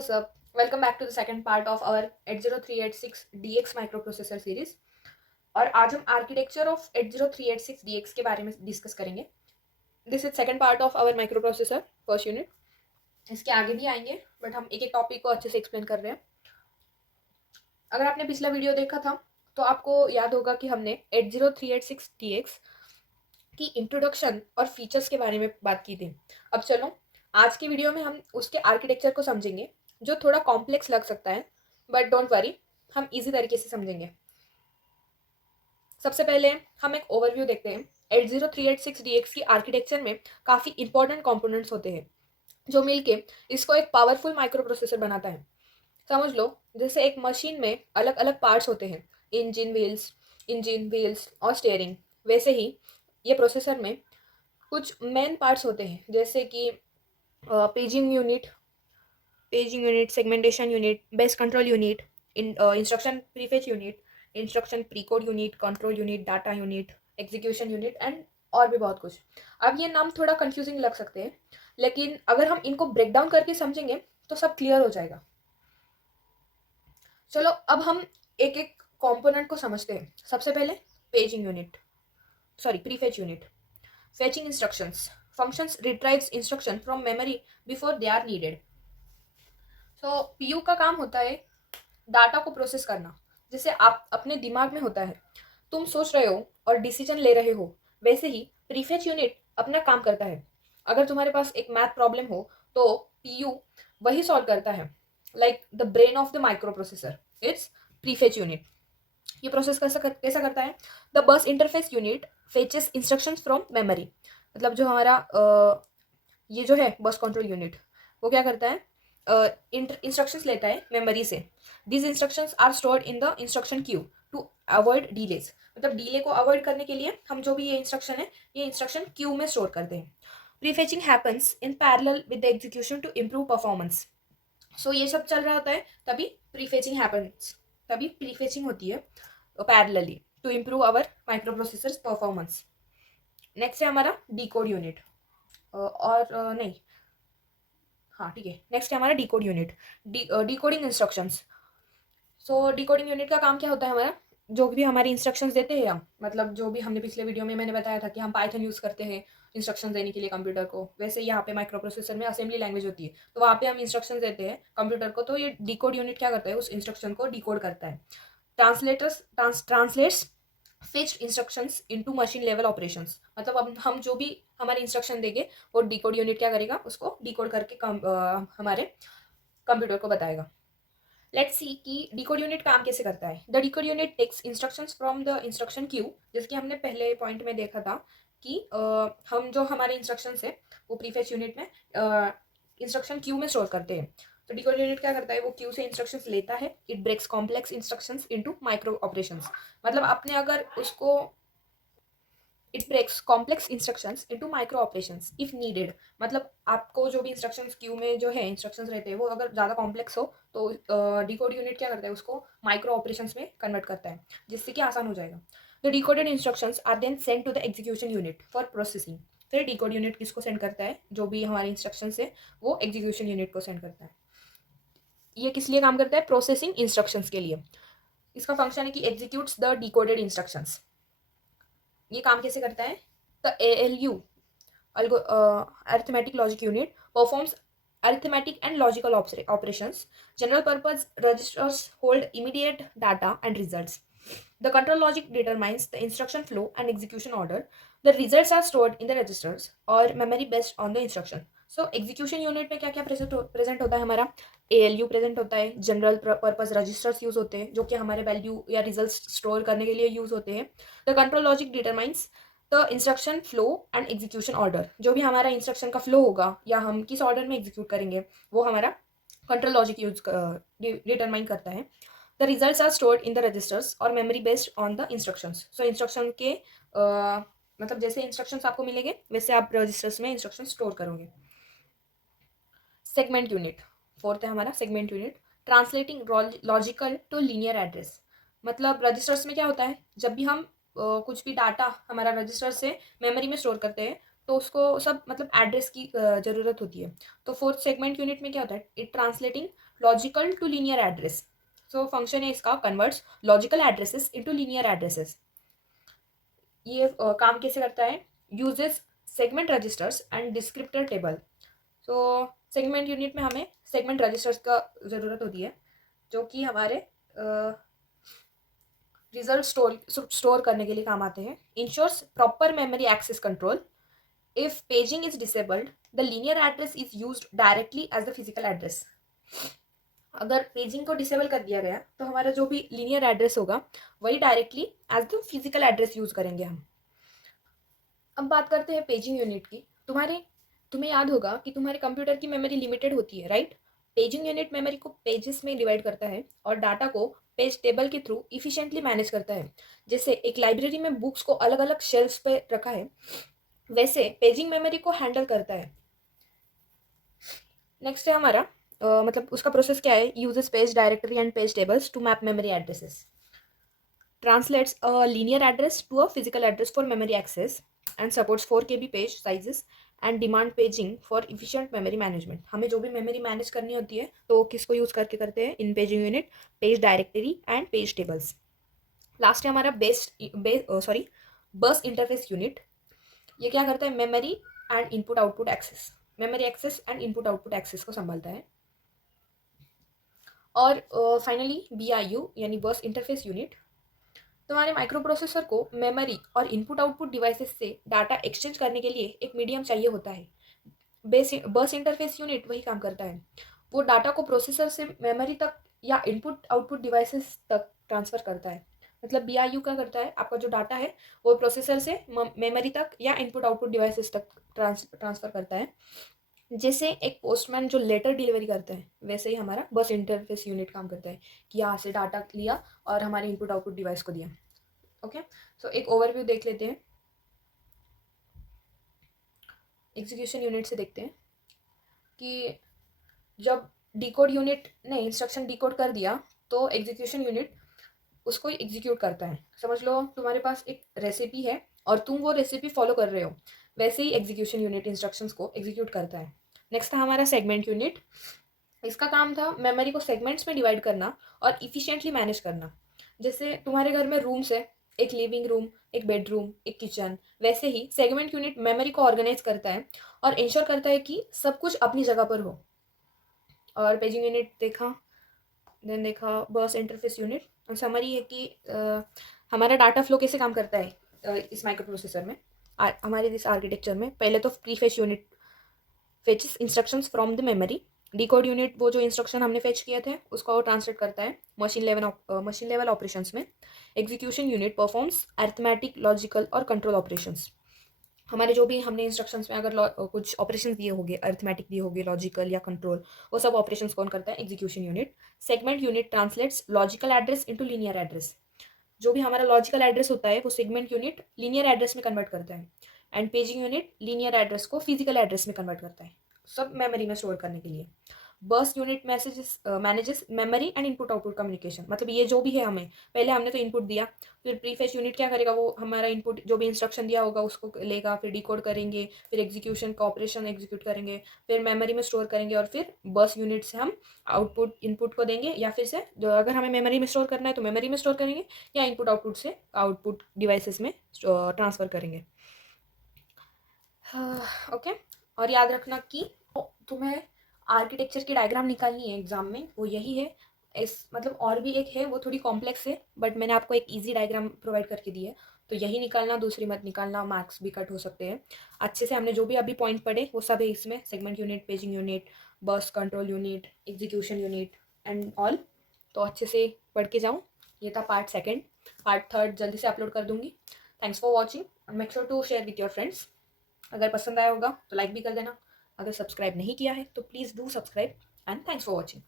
what's up? Welcome back to the second part of our 80386 DX microprocessor series. और आज हम architecture of 80386 DX के बारे में डिस्कस करेंगे. This is second part of our microprocessor first unit. इसके आगे भी आएंगे बट हम एक एक टॉपिक को अच्छे से एक्सप्लेन कर रहे हैं. अगर आपने पिछला वीडियो देखा था तो आपको याद होगा कि हमने 80386 DX की इंट्रोडक्शन और फीचर्स के बारे में बात की थी. अब चलो आज के वीडियो में हम उसके आर्किटेक्चर को समझेंगे जो थोड़ा कॉम्प्लेक्स लग सकता है बट डोंट वरी, हम इजी तरीके से समझेंगे. सबसे पहले हम एक ओवरव्यू देखते हैं. 80386 DX की आर्किटेक्चर में काफ़ी इंपॉर्टेंट कंपोनेंट्स होते हैं जो मिलके इसको एक पावरफुल माइक्रोप्रोसेसर बनाता है. समझ लो जैसे एक मशीन में अलग अलग पार्ट्स होते हैं, इंजन व्हील्स और स्टीयरिंग. वैसे ही ये प्रोसेसर में कुछ मेन पार्ट्स होते हैं जैसे कि paging unit, segmentation unit, base control unit, instruction prefetch unit, instruction precode unit, control unit, data unit, execution unit and और भी बहुत कुछ. अब ये नाम थोड़ा कंफ्यूजिंग लग सकते हैं लेकिन अगर हम इनको ब्रेक डाउन करके समझेंगे तो सब क्लियर हो जाएगा. चलो अब हम एक एक कंपोनेंट को समझते हैं. सबसे पहले paging unit, prefetch unit. Fetching instructions, functions retrieves instruction from memory before they are needed. तो पीयू का काम होता है डाटा को प्रोसेस करना, जैसे आप अपने दिमाग में होता है, तुम सोच रहे हो और डिसीजन ले रहे हो, वैसे ही प्रीफेच यूनिट अपना काम करता है. अगर तुम्हारे पास एक मैथ प्रॉब्लम हो तो पीयू वही सॉल्व करता है. Like the brain of the micro processor, it's prefetch unit. ये प्रोसेस कैसा करता है? The bus interface unit फेचेस instructions from memory. मतलब जो हमारा ये जो है बस कंट्रोल यूनिट, वो क्या करता है? इंस्ट्रक्शंस लेता है मेमोरी से. These instructions are stored in the instruction queue to avoid delays. मतलब डिले को अवॉइड करने के लिए हम जो भी ये इंस्ट्रक्शन है ये इंस्ट्रक्शन क्यू में स्टोर करते हैं. Prefetching happens in parallel with the execution to improve performance. So ये सब चल रहा होता है तभी प्रीफेचिंग हैपन्स, तभी प्रीफेचिंग होती है parallelly to improve our microprocessors performance. Next है हमारा डिकोड यूनिट. नहीं, हाँ ठीक है, नेक्स्ट है हमारा डिकोड यूनिट, डिकोडिंग इंस्ट्रक्शंस. सो डिकोडिंग यूनिट का काम क्या होता है हमारा? जो भी हमारी इंस्ट्रक्शंस देते हैं हम, मतलब जो भी हमने पिछले वीडियो में मैंने बताया था कि हम पाइथन यूज़ करते हैं इंस्ट्रक्शंस देने के लिए कंप्यूटर को, वैसे यहाँ पे माइक्रो प्रोसेसर में असेंबली लैंग्वेज होती है तो वहाँ पे हम इंस्ट्रक्शंस देते हैं कंप्यूटर को. तो ये डिकोड यूनिट क्या करता है? उस इंस्ट्रक्शन को डिकोड करता है. Translates fixed instructions into machine level operations. मतलब अब हम जो भी हमारे इंस्ट्रक्शन देंगे वो डिकोड यूनिट क्या करेगा? उसको डिकोड करके हमारे कंप्यूटर को बताएगा. लेट्स सी कि डिकोड यूनिट काम कैसे करता है. The decode unit takes instructions from the instruction queue. जैसे कि हमने पहले पॉइंट में देखा था कि हम जो हमारे इंस्ट्रक्शंस है वो प्रीफेच यूनिट में इंस्ट्रक्शन क्यू में स्टोर करते हैं. तो डिकोड यूनिट क्या करता है? वो क्यू से इंस्ट्रक्शंस लेता है. It breaks complex instructions into micro operations. मतलब आपने अगर उसको it breaks complex instructions into micro operations if needed. मतलब आपको जो भी इंस्ट्रक्शंस क्यू में जो है इंस्ट्रक्शंस रहते हैं वो अगर ज़्यादा कॉम्प्लेक्स हो तो डिकोड यूनिट क्या करता है? उसको माइक्रो ऑपरेशंस में कन्वर्ट करता है जिससे कि आसान हो जाएगा. The decoded instructions are then send to the execution unit for processing. फिर डिकोड यूनिट किसको सेंड करता है? जो भी हमारे इंस्ट्रक्शंस है वो एग्जीक्यूशन यूनिट को सेंड करता है. ये किस लिए काम करता है? प्रोसेसिंग इंस्ट्रक्शंस के लिए. इसका फंक्शन है कि एग्जीक्यूट्स द डिकोडेड इंस्ट्रक्शंस. ये काम कैसे करता है? The ALU, arithmetic logic unit, performs arithmetic and logical operations. General purpose registers hold immediate data and results. The control logic determines the instruction flow and execution order. The results are stored in the registers or memory based on the instruction. So execution unit में क्या क्या present होता है हमारा? ALU present होता है. General purpose registers use होते हैं जो कि हमारे वैल्यू या रिजल्ट स्टोर करने के लिए यूज होते हैं. The control logic determines the instruction flow and execution order. जो भी हमारा इंस्ट्रक्शन का फ्लो होगा या हम किस ऑर्डर में एग्जीक्यूट करेंगे वो हमारा कंट्रोल लॉजिक यूज डिटरमाइन करता है. The results are stored in the registers और memory based on the instructions. So instruction के मतलब जैसे इंस्ट्रक्शंस आपको मिलेंगे वैसे आप रजिस्टर्स में इंस्ट्रक्शन स्टोर करोगे. सेगमेंट यूनिट, फोर्थ है हमारा segment unit. Translating logical to linear address. मतलब रजिस्टर्स में क्या होता है? जब भी हम कुछ भी डाटा हमारा रजिस्टर से मेमोरी में स्टोर करते हैं तो उसको सब मतलब एड्रेस की ज़रूरत होती है. तो फोर्थ सेगमेंट यूनिट में क्या होता है? It translating logical to linear address. So function है इसका converts logical addresses into linear addresses. ये काम कैसे करता है? Uses segment registers and descriptor table. So segment unit में हमें सेगमेंट रजिस्टर्स का ज़रूरत होती है जो कि हमारे रिजल्ट स्टोर करने के लिए काम आते हैं. Ensures proper memory access control. If paging is disabled the linear address is used directly as the physical address. अगर पेजिंग को डिसेबल कर दिया गया तो हमारा जो भी लीनियर एड्रेस होगा वही directly as the physical address use करेंगे हम. अब बात करते हैं पेजिंग यूनिट की. तुम्हें याद होगा कि तुम्हारे कंप्यूटर की मेमोरी लिमिटेड होती है, राइट? पेजिंग यूनिट मेमोरी को पेजेस में डिवाइड करता है और डाटा को पेज टेबल के थ्रू इफिशिएंटली मैनेज करता है. जैसे एक लाइब्रेरी में बुक्स को अलग अलग शेल्फ्स पे रखा है, वैसे पेजिंग मेमोरी को हैंडल करता है. नेक्स्ट है हमारा मतलब उसका प्रोसेस क्या है? Uses page directory and page tables two map memory addresses. Translates a linear address to a physical address for memory access and supports 4 KB page sizes and demand paging for efficient memory management. हमें जो भी memory manage करनी होती है तो किसको use करके करते हैं? In paging unit, page directory and page tables. Last है हमारा बस इंटरफेस यूनिट. ये क्या करता है? Memory and input output access, memory access and input output access को संभालता है. और फाइनली BIU यानी बस इंटरफेस यूनिट तुम्हारे माइक्रो प्रोसेसर को मेमोरी और इनपुट आउटपुट डिवाइसेस से डाटा एक्सचेंज करने के लिए एक मीडियम चाहिए होता है. बस इंटरफेस यूनिट वही काम करता है. वो डाटा को प्रोसेसर से मेमोरी तक या इनपुट आउटपुट डिवाइसेस तक ट्रांसफ़र करता है. मतलब BIU क्या करता है? आपका जो डाटा है वो प्रोसेसर से मेमोरी तक या इनपुट आउटपुट डिवाइसेस तक ट्रांसफ़र करता है. जैसे एक पोस्टमैन जो लेटर डिलीवरी करता है वैसे ही हमारा बस इंटरफेस यूनिट काम करता है कि यहाँ से डाटा लिया और हमारे इनपुट आउटपुट डिवाइस को दिया. ओके, सो एक ओवरव्यू देख लेते हैं. एग्जीक्यूशन यूनिट से देखते हैं कि जब डिकोड यूनिट ने इंस्ट्रक्शन डिकोड कर दिया तो एग्जीक्यूशन यूनिट उसको एग्जीक्यूट करता है. समझ लो तुम्हारे पास एक रेसिपी है और तुम वो रेसिपी फॉलो कर रहे हो, वैसे ही एग्जीक्यूशन यूनिट इंस्ट्रक्शंस को एग्जीक्यूट करता है. नेक्स्ट था हमारा सेगमेंट यूनिट. इसका काम था मेमोरी को सेगमेंट्स में डिवाइड करना और इफिशिएंटली मैनेज करना. जैसे तुम्हारे घर में रूम्स है, एक लिविंग रूम, एक बेडरूम, एक किचन, वैसे ही सेगमेंट यूनिट मेमोरी को ऑर्गेनाइज करता है और इंश्योर करता है कि सब कुछ अपनी जगह पर हो. और पेजिंग यूनिट देखा, देन देखा बस इंटरफेस यूनिट. और समरी है कि हमारा डाटा फ्लो कैसे काम करता है इस माइक्रो प्रोसेसर में, हमारे इस आर्किटेक्चर में. पहले तो prefetch unit फेचेस instructions from the memory. Decode unit वो जो इंस्ट्रक्शन हमने फेच किए थे उसको वो ट्रांसलेट करता है मशीन लेवल ऑपरेशंस में. Execution unit performs arithmetic, logical और कंट्रोल ऑपरेशंस. हमारे जो भी हमने इंस्ट्रक्शंस में अगर कुछ ऑपरेशंस दिए होंगे, अरिथमेटिक दिए होंगे, लॉजिकल या कंट्रोल, वो सब ऑपरेशंस कौन करता है? Execution unit. Segment unit translates logical address into linear address. जो भी हमारा लॉजिकल एड्रेस होता है वो सेगमेंट यूनिट लीनियर एड्रेस में कन्वर्ट करता है. And paging unit linear address को फिजिकल एड्रेस में कन्वर्ट करता है, सब मेमोरी में स्टोर करने के लिए. बस unit manages memory and input output communication. मतलब ये जो भी है हमें, पहले हमने तो इनपुट दिया, फिर प्रीफेच यूनिट क्या करेगा? वो हमारा इनपुट जो भी इंस्ट्रक्शन दिया होगा उसको लेगा, फिर डिकोड करेंगे, फिर एग्जीक्यूशन का ऑपरेशन एग्जीक्यूट करेंगे, फिर मेमोरी में स्टोर करेंगे और फिर बस यूनिट से हम आउटपुट इनपुट को देंगे, या फिर से जो अगर हमें मेमोरी में स्टोर करना है तो मेमोरी में स्टोर करेंगे या इनपुट आउटपुट से आउटपुट डिवाइसेस में ट्रांसफ़र करेंगे. ओके, और याद रखना कि तुम्हें आर्किटेक्चर की डायग्राम निकालनी है एग्जाम में, वो यही है. मतलब और भी एक है वो थोड़ी कॉम्प्लेक्स है, बट मैंने आपको एक इजी डायग्राम प्रोवाइड करके दी है, तो यही निकालना, दूसरी मत निकालना, मार्क्स भी कट हो सकते हैं. अच्छे से हमने जो भी अभी पॉइंट पढ़े वो सब है इसमें. सेगमेंट यूनिट, पेजिंग यूनिट, बस control unit, execution unit and all. तो अच्छे से पढ़ के जाऊँ. ये था पार्ट 2. पार्ट 3 जल्दी से अपलोड कर दूँगी. Thanks for watching. Make sure to share with your friends. अगर पसंद आया होगा तो लाइक भी कर देना. अगर सब्सक्राइब नहीं किया है तो please do subscribe. And thanks for watching.